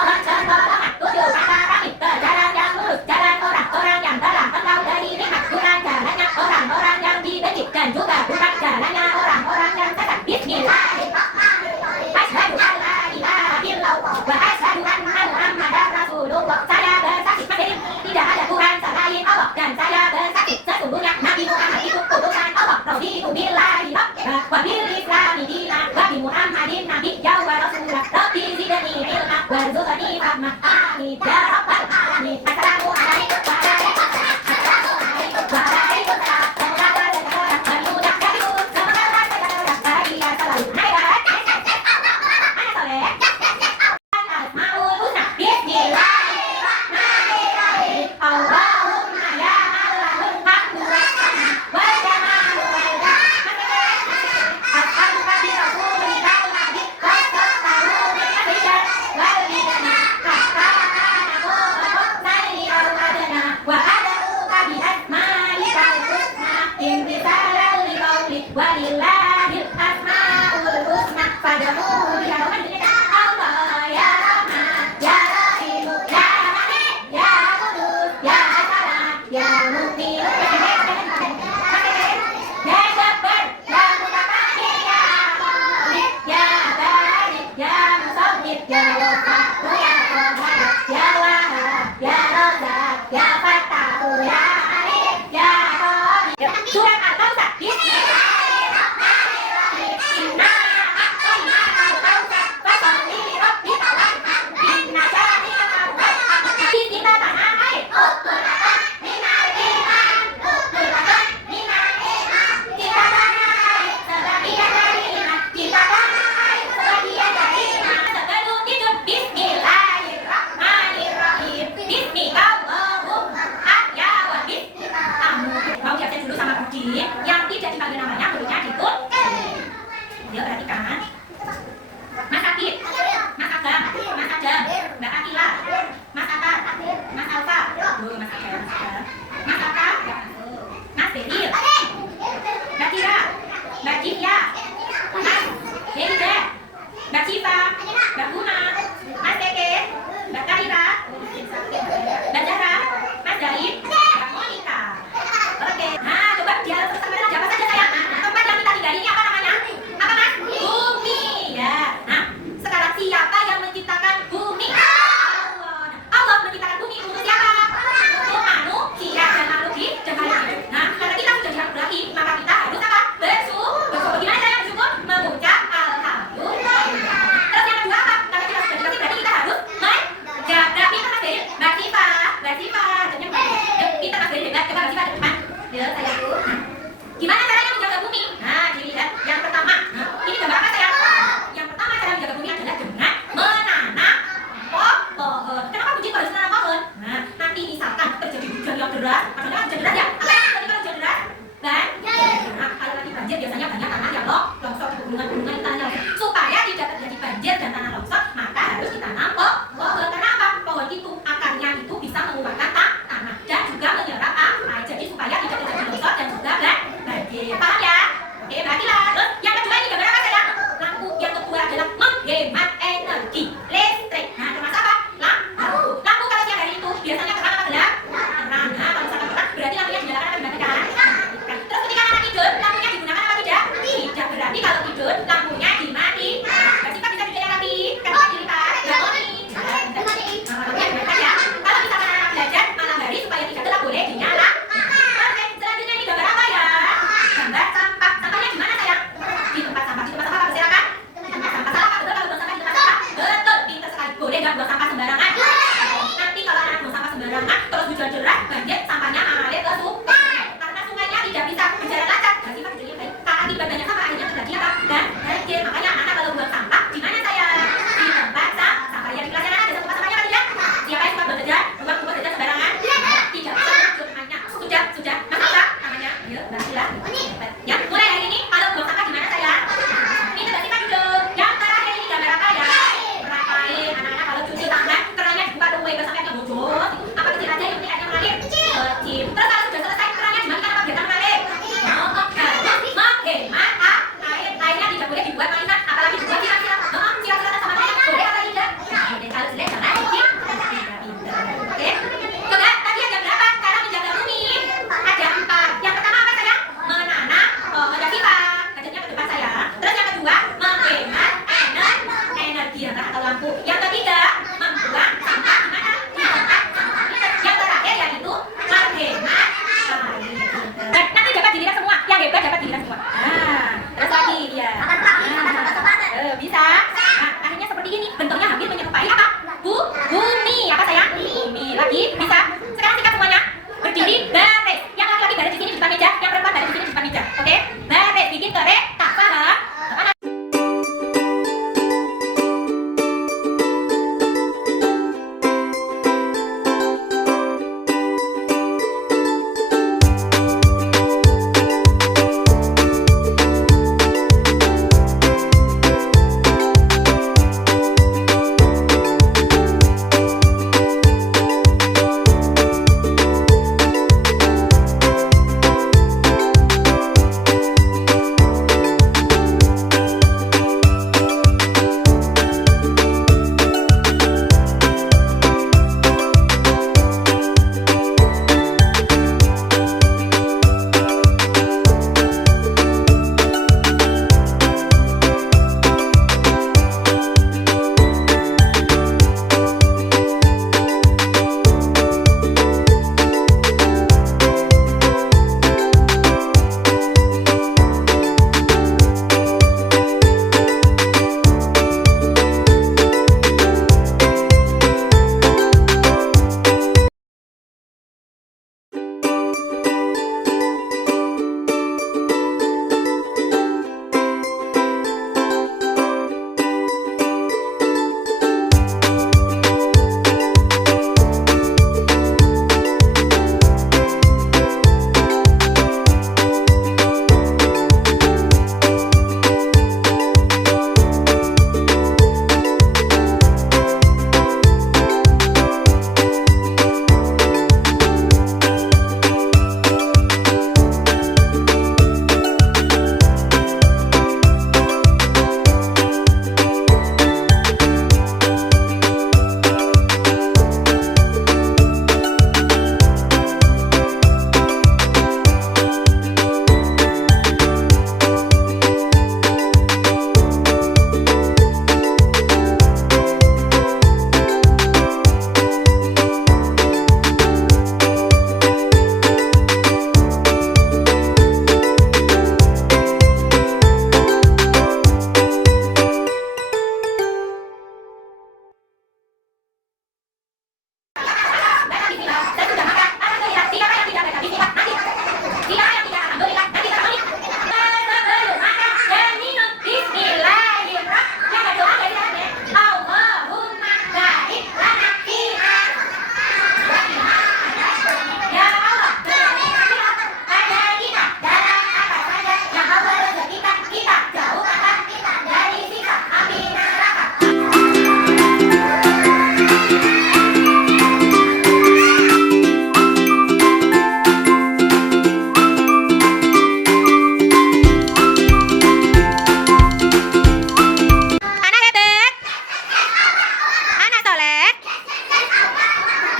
mohon cenderung tujuh kata kami ke jalan yang lurus, jalan orang-orang yang telah engkau beri nikmat, bukan jalannya orang-orang yang dibenci, dan juga bukan jalannya orang-orang yang sesat. Bismillahirrahmanirrahim. Asyhadu an la ilaha illallah wa asyhadu anna Muhammadar Rasulullah. Saya bersaksi tidak ada Tuhan selain Allah, dan saya bersaksi sesungguhnya Nabi Muhammad itu utusan Allah. Raditu billahi rabba wa bil islami dinan wa bi Muhammadin nabiyya wa rasulah. Rabbi zidni ilma warzuqni fahma. Amin ya rabbal alamin. Assalamu alaikum warahmatullahi wabarakatuh.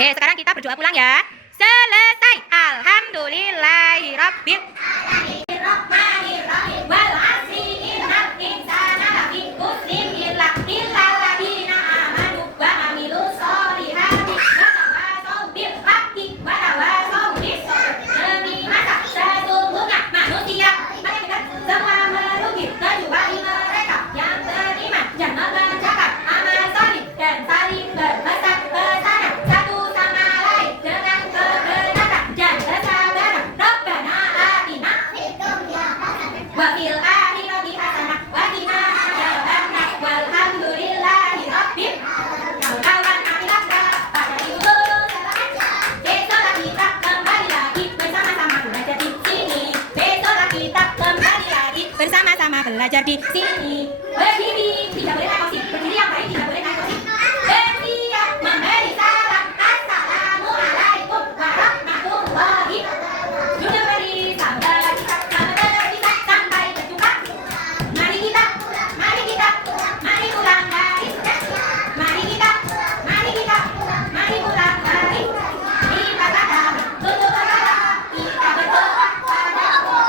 Oke, sekarang kita berdoa pulang ya. Selesai. Alhamdulillahirabbil Bismillahirrahmanirrahim. Wal 'asri innal insana lafi khusrin illa alladziina aamanu wa 'amilus sholihati wa tawassaw bil haqqi wa tawassaw bis sabr. Demi masa sesungguhnya manusia semua merugi kecuali mereka yang beriman dan mengerjakan amal saleh dan saling berpesan-pesanan satu sama lain dengan kebenaran dan kesabaran. Rabbana atina wa fil akhirati hasanah wa qina adzabannar. Walhamdulillahi rabbil kawan akhirat pada itu besok kita kembali lagi bersama-sama belajar di sini. Besok kita kembali lagi bersama-sama belajar di sini. Berdiri tidak boleh naik kursi. Berdiri yang baik tidak boleh naik kursi. Bersiap memberi salam. Assalamualaikum warahmatullahi. Sudah beri salam kita sampai berjumpa. Mari kita pulang dari. Mari pulang dari. Kita kata tutup kata kita berdoa pada Allah.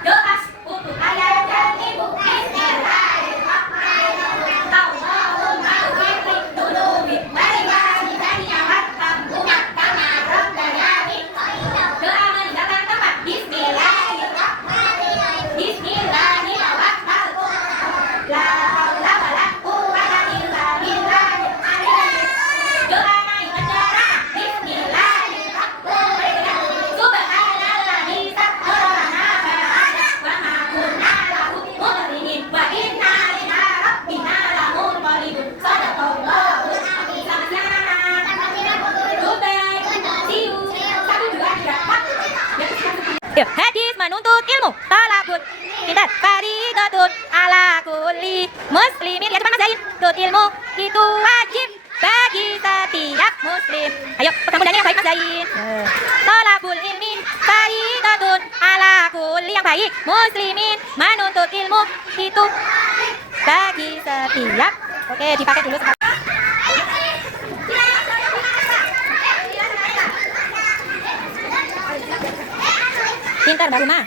Doa untuk ayah dan ibu. Bismillahirrahmanirrahim. Allahumma ighfir dunubi wal walidayya warhamhuma kama rabbayani shaghira. Doa meninggalkan tempat. Bismillahirrahmanirrahim. Bismillahirrahmanirrahim. La haula wala quwwata illa billahil aliyyil azim. Doa naik kendaraan. Bismillahirrahmanirrahim. Subhanalladzi sakhkhara lana hadza wa ma kunna lahu muqrinin wa inna ila rabbina lamunqalibun. Shadaqallahul azim. Selamat siang anak-anak. Goodbye. See you. 1, 2, 3, 4. Yuk, hadis menuntut ilmu. Talabul kita faridatun ala kulli muslimin. Ya cepat Mas Zain. Tuntut ilmu itu wajib bagi setiap muslim. Ayo, pegang bundanya yang baik Mas Zain. Talabul ilmi faridatun ala kulli yang baik muslimin. Menuntut ilmu itu bagi setiap. Oke, dipakai dulu sekarang. Pintar Mbak Rumah.